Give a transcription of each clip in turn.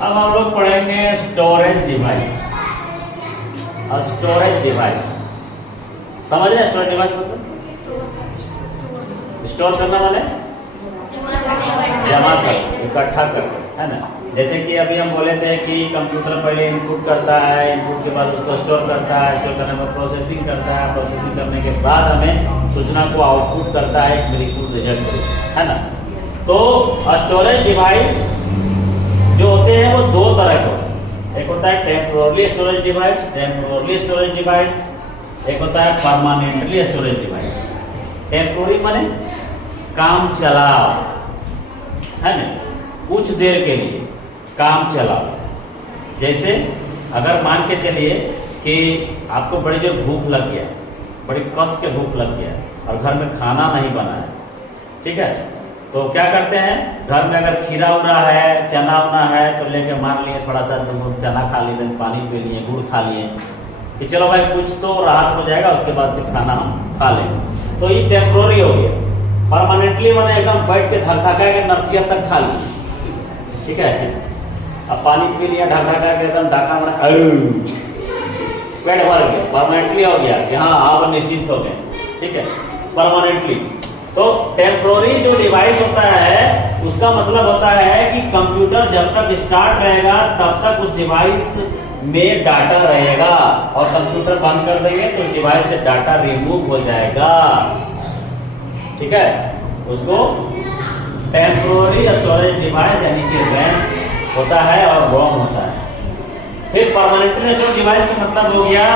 अब हम लोग पढ़ेंगे स्टोरेज डिवाइस। स्टोरेज डिवाइस समझ रहे हैं? स्टोरेज डिवाइस मतलब स्टोर करने वाले, जमा कर, इकट्ठा कर, है ना। जैसे कि अभी हम बोले थे कि कंप्यूटर पहले इनपुट करता है, इनपुट के बाद उसको स्टोर करता है, स्टोर करने पर प्रोसेसिंग करता है, प्रोसेसिंग करने के बाद हमें सूचना को आउटपुट करता है एक मीनिंगफुल रिजल्ट, है ना। तो स्टोरेज डिवाइस जो होते हैं वो दो तरह के होते हैं। एक होता है temporary storage device, temporary storage device, एक होता है परमानेंटली स्टोरेज डिवाइस। टेम्पोररी माने काम चला, है ना, कुछ देर के लिए काम चला। जैसे अगर मान के चलिए कि आपको बड़ी जो भूख लग गया, बड़ी कस के भूख लग गया और घर में खाना नहीं बना है, ठीक है, तो क्या करते हैं, घर में अगर खीरा उरा है, चना उना है तो लेके मार लिए, थोड़ा सा चना खा लिए, पानी पी लिए, गुड़ खा लिए कि चलो भाई कुछ तो राहत हो जाएगा, उसके बाद फिर खाना हम खा लेंगे। तो ये टेम्पोररी हो गया। परमानेंटली मैंने एकदम बैठ के धक धका के नरकिया तक खा ली, ठीक है, अब पानी पी लिया ढक ढका के एकदम ढका बना, पेट भर गया, परमानेंटली हो गया कि हाँ आप निश्चिंत हो गए, ठीक है, परमानेंटली। तो टेम्पोररी जो डिवाइस होता है उसका मतलब होता है कि कंप्यूटर जब तक स्टार्ट रहेगा तब तक उस डिवाइस में डाटा रहेगा, और कंप्यूटर बंद कर देंगे तो उस डिवाइस से डाटा रिमूव हो जाएगा, ठीक है। उसको टेम्पोररी स्टोरेज डिवाइस यानी कि रैम होता है और रोम होता है। फिर परमानेंटली स्टोरेज डिवाइस का मतलब हो गया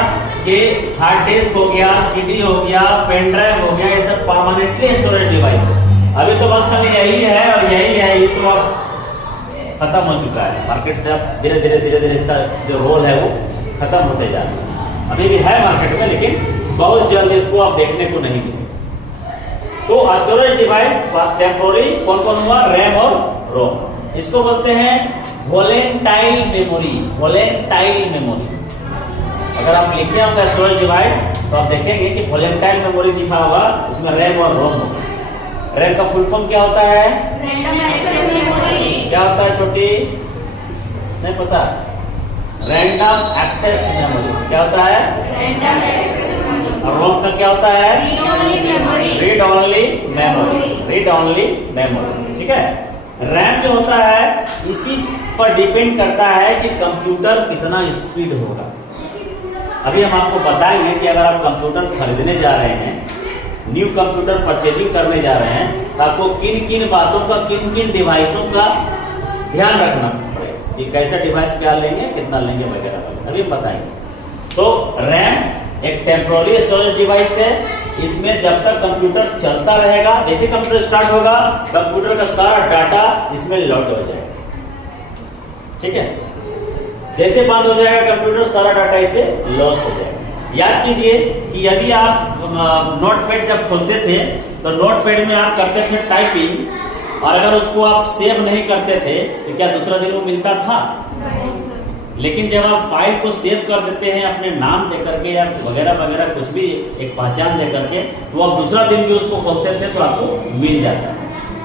कि हार्ड डिस्क हो गया, सीडी हो गया, पेन ड्राइव हो गया, ये सब परमानेंटली स्टोरेज डिवाइस है। अभी तो बस खाली यही है और यही है, ये तो अब खत्म हो चुका है मार्केट से। अब धीरे धीरे इसका जो रोल है वो खत्म होते जा रहा है। अभी भी है मार्केट में, लेकिन बहुत जल्द इसको आप देखने को नहीं मिलेगा। तो स्टोरेज डिवाइस टेम्पोररी कौन कौन हुआ, रैम और रोम। इसको बोलते हैं वोलेटाइल मेमोरी, वोलेटाइल मेमोरी। अगर आप लिखे होंगे स्टोरेज डिवाइस तो आप देखेंगे कि वोलेटाइल मेमोरी लिखा होगा, उसमें रैम और रोम होगा। रैम का फुल फॉर्म क्या होता है? Random access memory. क्या होता है छोटी? नहीं पता? रैंडम एक्सेस मेमोरी क्या होता है? Random access memory. और रोम का क्या होता है? Read only memory. Read only memory, read only memory, ठीक है। रैम जो होता है इसी पर डिपेंड करता है कि कंप्यूटर कितना स्पीड होगा। अभी हम आपको बताएंगे कि अगर आप कंप्यूटर खरीदने जा रहे हैं, न्यू कंप्यूटर परचेजिंग करने जा रहे हैं, तो आपको किन किन बातों का, किन किन डिवाइसों का ध्यान रखना पड़ेगा कि कैसा डिवाइस क्या लेंगे, कितना लेंगे वगैरह, अभी बताएंगे। तो रैम एक टेम्पोररी स्टोरेज डिवाइस है। इसमें जब तक कंप्यूटर चलता रहेगा, जैसे कंप्यूटर स्टार्ट होगा कंप्यूटर का सारा डाटा इसमें लोड हो जाएगा, ठीक है। जैसे बंद हो जाएगा कंप्यूटर, सारा डाटा इसे लॉस हो जाएगा। याद कीजिए कि यदि आप नोटपैड जब खोलते थे तो नोटपैड में आप करते थे टाइपिंग, और अगर उसको आप सेव नहीं करते थे तो क्या दूसरा दिन वो मिलता था? लेकिन जब आप फाइल को सेव कर देते हैं अपने नाम दे करके या वगैरह वगैरह कुछ भी एक पहचान दे करके, तो आप दूसरा दिन भी उसको खोलते थे तो आपको मिल जाता है,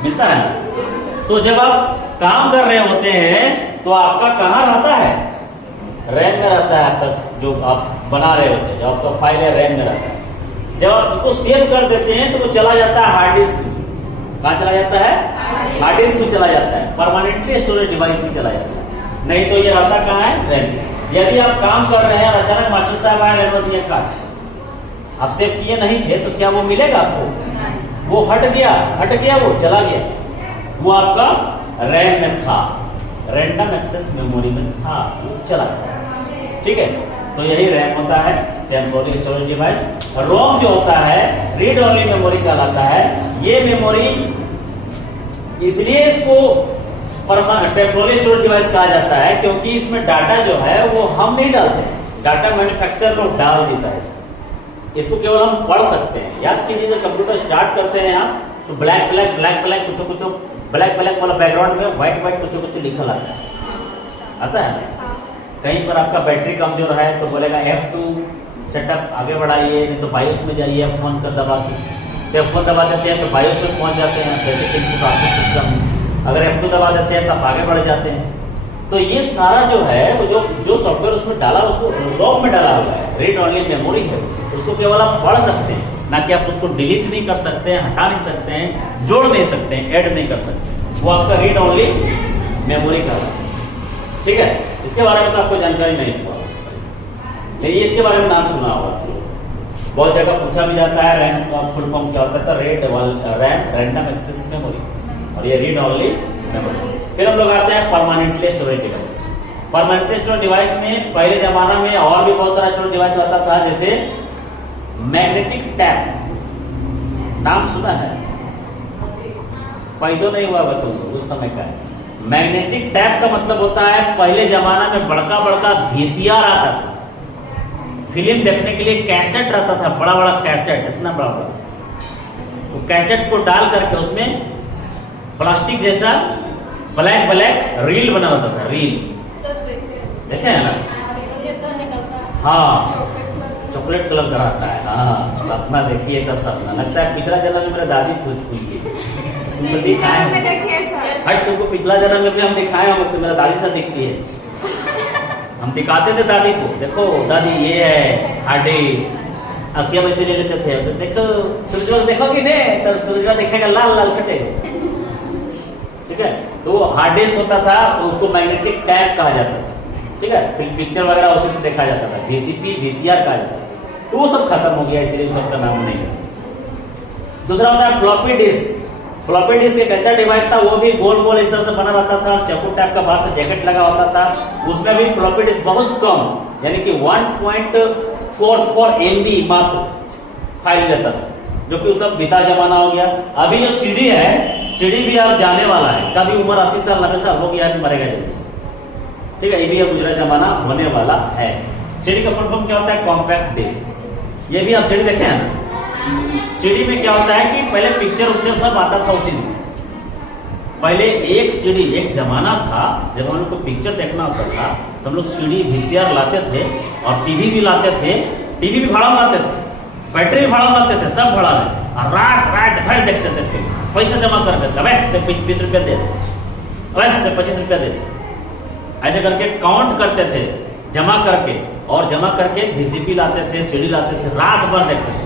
मिलता है। तो जब आप काम कर रहे होते हैं तो आपका कहाँ रहता है? रैम में रहता है आपका, जो आप बना रहे होते हैं, जो आपका फाइल है रैम में रहता है। जब आप उसको सेव कर देते हैं तो वो चला जाता है हार्ड डिस्क में। कहाँ चला जाता है? हार्ड डिस्क में चला जाता है, परमानेंटली स्टोरेज डिवाइस में चला जाता है। नहीं तो ये रहता कहाँ है? रैम। यदि आप काम कर रहे हैं और अचानक मास्टर साहब आए रैम दिए काट, आप सेव किए नहीं थे तो क्या वो मिलेगा आपको? वो हट गया, वो चला गया, वो आपका रैम में था, रैंडम एक्सेस मेमोरी में था, वो चला गया, ठीक है। तो यही रैम होता है, टेम्पोररी स्टोरेज डिवाइस। रोम जो होता है रीड ओनली मेमोरी कहलाता है। ये मेमोरी इसलिए इसको टेम्पोररी स्टोरेज डिवाइस कहा जाता है क्योंकि इसमें डाटा जो है वो हम नहीं डालते हैं, डाटा मैन्युफैक्चरर लोग डाल देता है इसको केवल हम पढ़ सकते हैं। या किसी से कंप्यूटर स्टार्ट करते हैं आप तो ब्लैक कुछ ब्लैक वाला बैकग्राउंड में व्हाइट कुछ लिखा आता है। कहीं पर आपका बैटरी कमजोर है तो बोलेगा F2 सेटअप आगे बढ़ाइए, नहीं तो बायोस में जाइए F1 का दबा के, तो F1 दबा देते हैं तो बायोस में पहुंच जाते हैं, जैसे कि सिस्टम। अगर F2 दबा देते हैं तो आप आगे बढ़ जाते हैं, तो ये सारा जो है वो जो सॉफ्टवेयर उसमें डाला उसको रोम में डाला हुआ है, रीड ओनली मेमोरी है, उसको केवल आप पढ़ सकते हैं, ना कि आप उसको डिलीट नहीं कर सकते हैं, हटा नहीं सकते हैं, जोड़ नहीं सकते हैं, ऐड नहीं कर सकते। वो आपका रीड ओनली मेमोरी का है। ठीक है, इसके बारे में तो आपको जानकारी नहीं हुआ, लेकिन इसके बारे में नाम सुना होगा, बहुत जगह पूछा भी जाता है। रैम का फुल फॉर्म क्या होता है? रैम रैंडम एक्सेस मेमोरी, और ये रीड ओनली मेमोरी। फिर हम लोग आते हैं permanently storage device. Permanently storage device में पहले जमाना में और भी बहुत सारा स्टोरेज डिवाइस आता था, जैसे मैग्नेटिक टैप, नाम सुना है? पैदा नहीं हुआ तुम उस समय का। मैग्नेटिक टैप का मतलब होता है पहले जमाना में बड़का बड़का VCR आता था, फिल्म देखने के लिए कैसेट रहता था, बड़ा बड़ा कैसेट, इतना बड़ा बड़ा। तो कैसेट को डाल करके उसमें प्लास्टिक जैसा ब्लैक रील बना होता था, रील देखे है ना? हाँ, चॉकलेट कलर का रहता है। हाँ, सपना देखिए तब सपना लगता है पिछला जन्म में मेरा दादी तुमको दिखाए, हट तुमको पिछला जन्म में भी हम दिखाए हम, तो मेरा दादी सा दिखती है। हम दिखाते थे दादी को, देखो दादी ये है हार्ड डिस्क, अखियां वैसे ले लेते थे, तो देखो सूरज देखो कि नहीं, तो सूरज देखेगा लाल लाल छटे। ठीक है, तो हार्ड डिस्क होता था, तो उसको मैग्नेटिक टैप कहा जाता था। ठीक है, फिर पिक्चर वगैरह उसी से देखा जाता था, VCP VCR कहा जाता था। तो वो सब खत्म हो गया, इसलिए सबका नाम नहीं है। दूसरा होता है फ्लॉपी डिस्क। फ्लॉपी डिस्क एक ऐसा डिवाइस था, वो भी गोल गोल इस तरह से बना रहता था, चाकू टाइप का बाहर से जैकेट लगा होता था, उसमें भी फ्लॉपी डिस्क बहुत कम, यानी कि 1.44 MB मात्र फाइल लेता था, जो कि उस सब बीता जमाना हो गया। अभी जो CD है, CD भी अब जाने वाला है, इसका भी उम्र 80 साल 90 साल हो गया, मरेगा जल्दी। ठीक है, ये भी अब गुजरा जमाना होने वाला है। CD का फुल फॉर्म क्या होता है? Compact disc. ये भी आप CD देखे हैं ना? CD में क्या होता है कि पहले पिक्चर उच्चर सब आता था उसी में। पहले एक CD, एक जमाना था जब हम लोग को पिक्चर देखना होता था तो हम लोग CD VCR लाते थे, और टीवी भी लाते थे, टीवी भी भाड़ा में लाते थे, बैटरी भी भाड़ा में लाते थे, सब भाड़ा में, और रात भर देखते थे, पैसा जमा कर देते, 20 रुपया दे, 25 रुपया दे, ऐसे करके काउंट करते थे, जमा करके VCP लाते थे, CD लाते थे, रात भर देखते थे।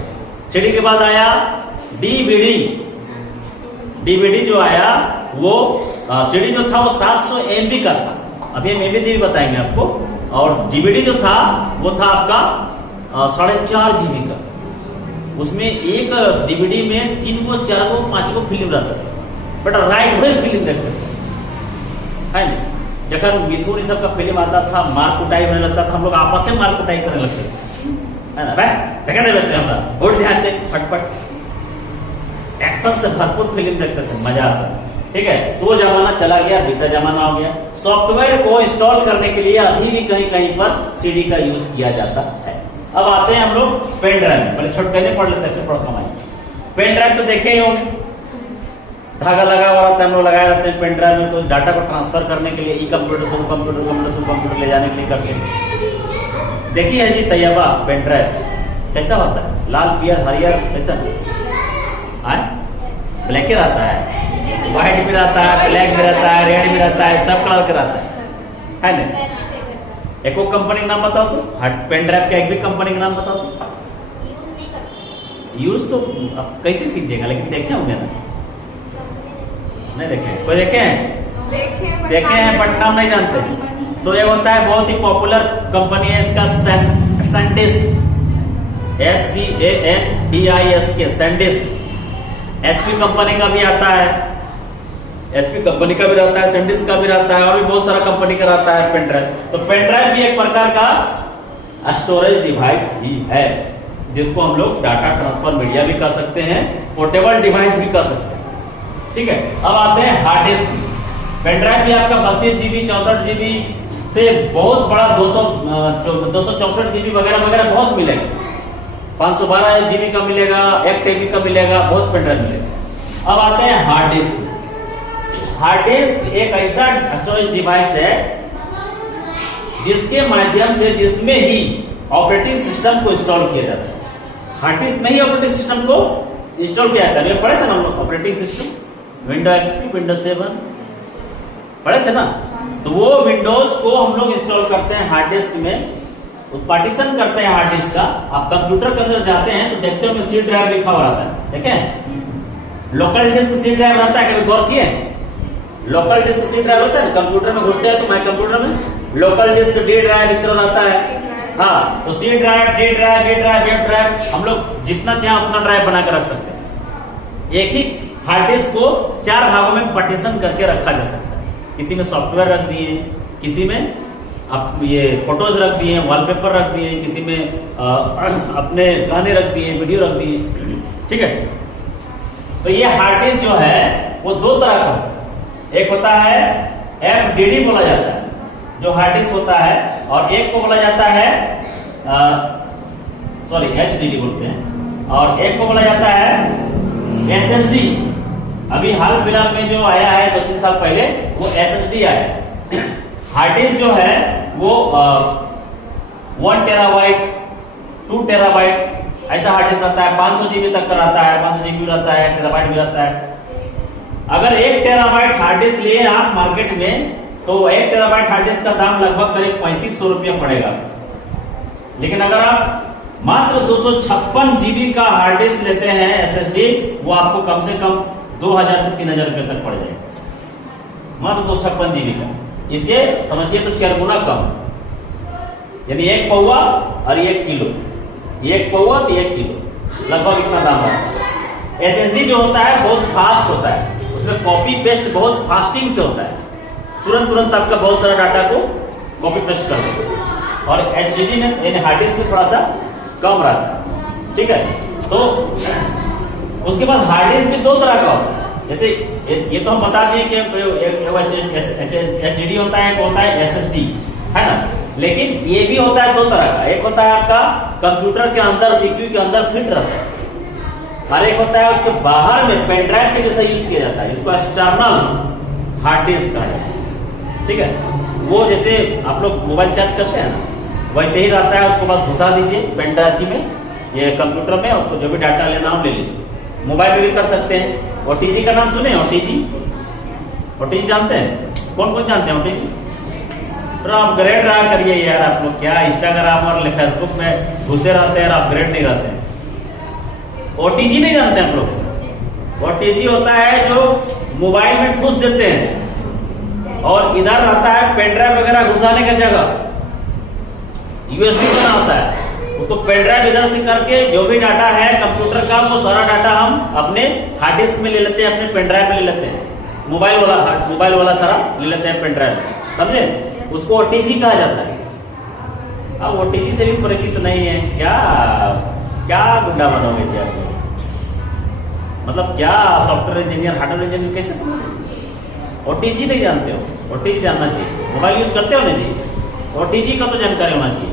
CD के बाद आया DVD जो आया वो CD जो था वो 700 MB का था, अभी हम MB भी बताएंगे आपको, और DVD जो था वो था आपका 4.5 GB का। उसमें एक DVD में 3 को 4 को 5 को फिल्म रहता था, बट राइट भर फिल्म देखते थे, है ना? जब मिथुन सब का फिल्म आता था, मार कुटाई होने लगता था, हम लोग आपस में मार कुटाई करने लगते थे, है ना? देखा देते हमारा वोट ध्यान दे, फटफट एक्शन से भरपूर फिल्म देखते थे, मजा आता था। ठीक है, तो वो जमाना चला गया, बीता जमाना हो गया। सॉफ्टवेयर को इंस्टॉल करने के लिए अभी भी कहीं कहीं पर CD का यूज किया जाता है। अब आते हैं हम लोग पेन ड्राइव, पहले छोटे पहले पढ़ लेते हैं, फिर कमाई। पेन ड्राइव तो देखे ही होंगे, धागा लगा हुआ रहता है, हम लोग लगाए रहते हैं पेन ड्राइव में, तो डाटा को ट्रांसफर करने के लिए कंप्यूटर से कंप्यूटर ले जाने के लिए करते हैं। देखिए है जी तैयबा पेन ड्राइव कैसा होता है, लाल पियर हरियर कैसा, ब्लैक ही रहता है, व्हाइट भी रहता है, ब्लैक भी रहता है, रेड भी रहता है, सब कलर का रहता है ना? एक वो कंपनी का नाम बताओ तो, पेन ड्राइव का एक भी कंपनी का नाम बताओ तो। यूज तो अब कैसे कीजिएगा, लेकिन देखे होंगे ना? नहीं देखे? कोई देखे हैं? देखे हैं बट नाम नहीं जानते। तो ये होता है बहुत ही पॉपुलर कंपनी है इसका, SanDisk, SCANDISK, SanDisk. HP company का भी आता है, HP कंपनी का भी रहता है, सैनडिस्क का भी रहता है, और भी बहुत सारा कंपनी का रहता है पेन ड्राइव। तो पेन ड्राइव भी एक प्रकार का स्टोरेज डिवाइस ही है, जिसको हम लोग डाटा ट्रांसफर मीडिया भी कर सकते हैं, पोर्टेबल डिवाइस भी कर सकते हैं। ठीक है, अब आते हैं हार्ड डिस्क। पेन ड्राइव भी आपका 32 GB 64 GB से बहुत बड़ा 264 GB वगैरह वगैरह बहुत मिलेगा, 512 GB का मिलेगा, 1 TB का मिलेगा, बहुत पेन ड्राइव मिलेगा। अब आते हैं हार्ड डिस्क। हार्ड डिस्क एक ऐसा स्टोरेज डिवाइस है जिसके माध्यम से, जिसमें ही ऑपरेटिंग सिस्टम को इंस्टॉल किया जाता है। हार्ड डिस्क में ही ऑपरेटिंग सिस्टम को इंस्टॉल किया जाता है। पढ़े थे ना हम लोग operating system, window XP, window 7, पढ़े थे ना। तो वो विंडोज को हम लोग इंस्टॉल करते हैं हार्ड डिस्क में, पार्टीशन करते हैं हार्ड डिस्क का। आप कंप्यूटर के अंदर जाते हैं तो देखते हो सी ड्राइव लिखा हुआ रहता है, ठीक है। लोकल डिस्क सी ड्राइव रहता है, कभी गौर किए? लोकल डिस्क सी ड्राइव होता है ना, कंप्यूटर में घुसते हैं तो माई कंप्यूटर में लोकल डिस्क डी ड्राइव इस तरह रहता है। हाँ, तो सी ड्राइव, डी ड्राइव, ए ड्राइव, एफ ड्राइव, हम लोग जितना चाहे उतना ड्राइव बना कर रख सकते हैं। एक ही हार्ड डिस्क को 4 भागों में पार्टीशन करके रखा जा सकता है। किसी में सॉफ्टवेयर रख दिए, किसी में आप ये फोटोज रख दिए, वॉलपेपर रख दिए, किसी में अपने गाने रख दिए, वीडियो रख दिए, ठीक है। तो ये हार्ड डिस्क जो है वो 2 तरह का है। एक होता है FDD बोला जाता है, जो हार्ड डिस्क होता है, और एक को बोला जाता है HDD बोलते हैं, और एक को बोला जाता है SSD। अभी हाल फिलहाल में जो आया है 2-3 साल पहले वो SSD आया। हार्ड डिस्क जो है वो 1 टेराबाइट, 2 टेराबाइट ऐसा हार्ड डिस्क रहता है, 500 GB तक का रहता है, 500 GB रहता है, टेराबाइट भी रहता है। अगर 1 टेराबाइट हार्ड डिस्क लिए आप मार्केट में तो 1 टेराबाइट हार्ड डिस्क का दाम लगभग करीब 3500 रुपया पड़ेगा। लेकिन अगर आप मात्र 256 GB का हार्ड डिस्क लेते हैं SSD, वो आपको कम से कम 2000 से 3000 रुपये तक पड़ जाएगा, मात्र 256 GB का। इससे समझिए तो 4 गुना कम, यानी 1 पौवा और 1 किलो, 1 पौवा तो 1 किलो, लगभग इतना दाम है। SSD जो होता है बहुत फास्ट होता है, उसमें कॉपी पेस्ट बहुत फास्टिंग से होता है, तुरंत आपका बहुत सारा डाटा को कॉपी पेस्ट कर देगा। और HDD में यानी हार्ड डिस्क में थोड़ा सा कम रहता है, ठीक है। तो उसके बाद हार्ड डिस्क भी 2 तरह का होता है। जैसे ये तो हम बता दिए कि HDD होता है, एक होता है SSD, है ना। लेकिन ये भी होता है 2 तरह का। एक होता है आपका कंप्यूटर के अंदर CPU के अंदर फिट रहता है, और एक होता है उसके बाहर में पेन ड्राइव के जैसा यूज किया जाता है। इसको एक्सटर्नल हार्ड डिस्क कहा जाता है, ठीक है। वो जैसे आप लोग मोबाइल चार्ज करते हैं ना, वैसे ही रहता है। उसको बस घुसा दीजिए पेन ड्राइव में, ये कंप्यूटर में, उसको जो भी डाटा लेना हो ले लीजिए। मोबाइल में भी कर सकते हैं। OTG का नाम सुने? OTG जानते हैं? कौन कौन जानते हैं OTG? तो अपग्रेड रहा करिए यार आप लोग, क्या इंस्टाग्राम और फेसबुक में घुसे रहते हैं और अपग्रेड नहीं रहते हैं। OTG नहीं जानते हैं आप लोग? OTG होता है जो मोबाइल में ठूस देते हैं, और इधर रहता है पेन ड्राइव वगैरह घुसाने का जगह, USB बना होता है। उसको पेन ड्राइव इधर से करके जो भी डाटा है कंप्यूटर का, वो सारा डाटा हम अपने हार्ड डिस्क में ले लेते हैं, अपने पेन ड्राइव में ले लेते हैं। मोबाइल वाला सारा ले लेते हैं पेन ड्राइव, समझे? उसको OTG कहा जाता है। अब OTG से भी परिचित नहीं है, क्या गुंडा बनोगे क्या? मतलब क्या सॉफ्टवेयर इंजीनियर, हार्डवेयर इंजीनियर कैसे बनोगे? OTG नहीं जानते हो? OTG जानना चाहिए। मोबाइल यूज करते हो ना जी, OTG का तो जानकारी होना चाहिए।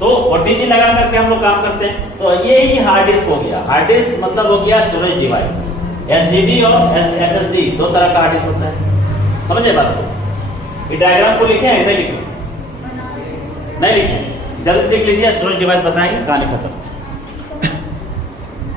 तो OTG लगा करके हम लोग काम करते हैं। तो ये ही हार्ड डिस्क हो गया। हार्ड डिस्क मतलब हो गया स्टोरेज डिवाइस। HDD और SSD 2 तरह का हार्ड डिस्क होता है, समझे बात को? ये डायग्राम को लिखे हैं? नहीं लिखे? नहीं लिखे? जल्दी से लिख लीजिए, स्टोरेज डिवाइस बताएंगे, कहानी खत्म।